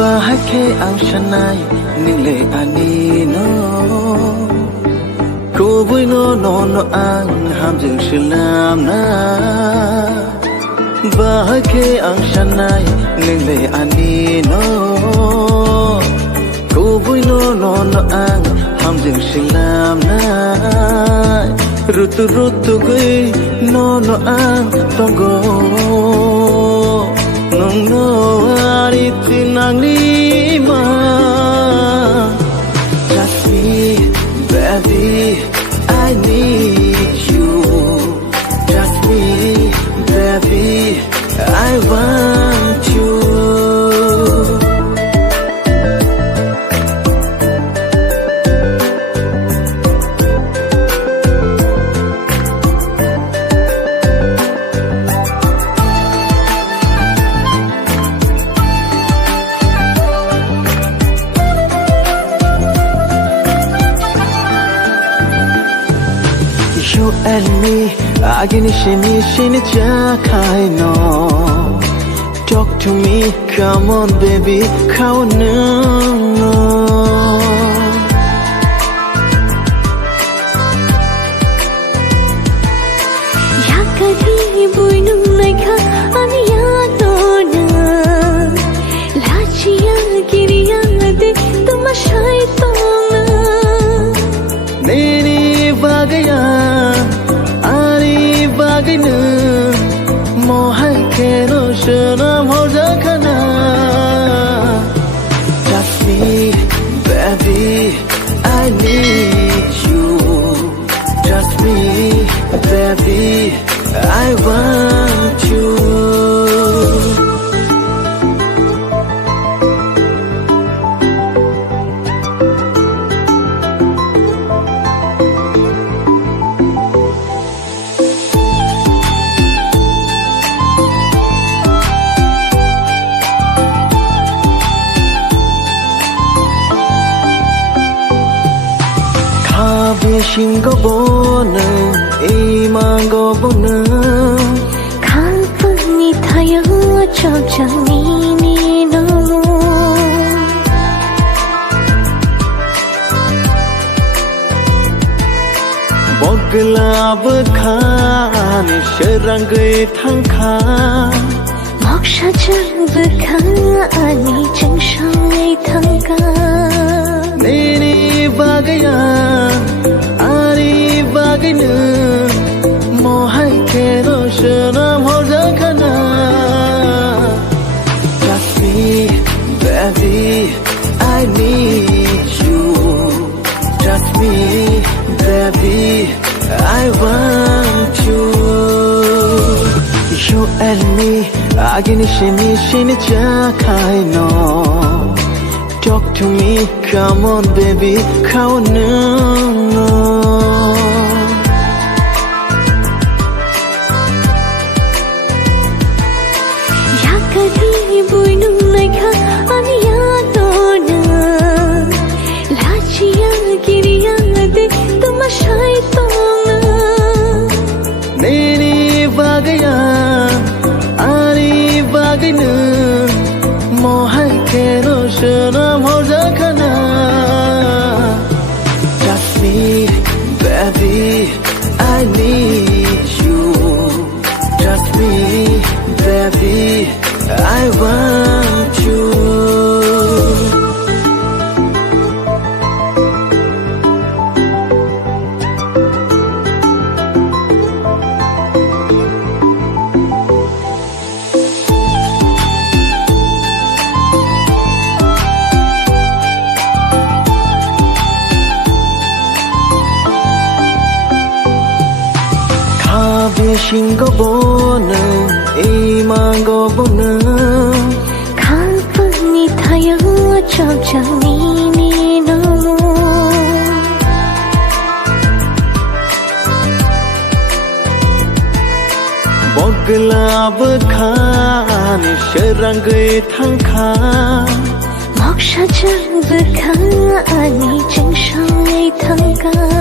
bahake ang shanai ningle ani no Kobui no ang hamjing shilam na bahake ang shanai ningle ani no Kobui no ang hamjing shilam na rutu gui no ang tongo no ariti nanglima Just me, baby, I need you Just me, baby, I want you You and me, agini shini jakai no Talk to me, come on baby, come no Yakadi buinu naikha aniya dona Lachiya kiriya de tuma shaitona Neni bagaya Bagina mohai kero shanam ho jakana Just me, baby, I need you Just me, baby, I want you Shingo bona, imango bona Kalpani thaya chapchani ni no Boglab khan sharangai thangkha Moksha jab khan ani changshangai thangka Neni bagaya Bagina mohai kero shanam ho jakana Just me, baby, I need you Just me, baby, I want you You and me, agini shini jakai no Talk to me, come on baby, come no Yakadi buinu naikha aniya dona Lachiya kiriya de tuma shaitona Neni bagaya bagina mohai kero shanam ho jakana Just me, baby, I need you Just me, baby, I want you Shingo bona, imango bona Kalpani thaya chapchani ni no Boglab khan sharangai thangkha Moksha jab khan ani changshangai thangka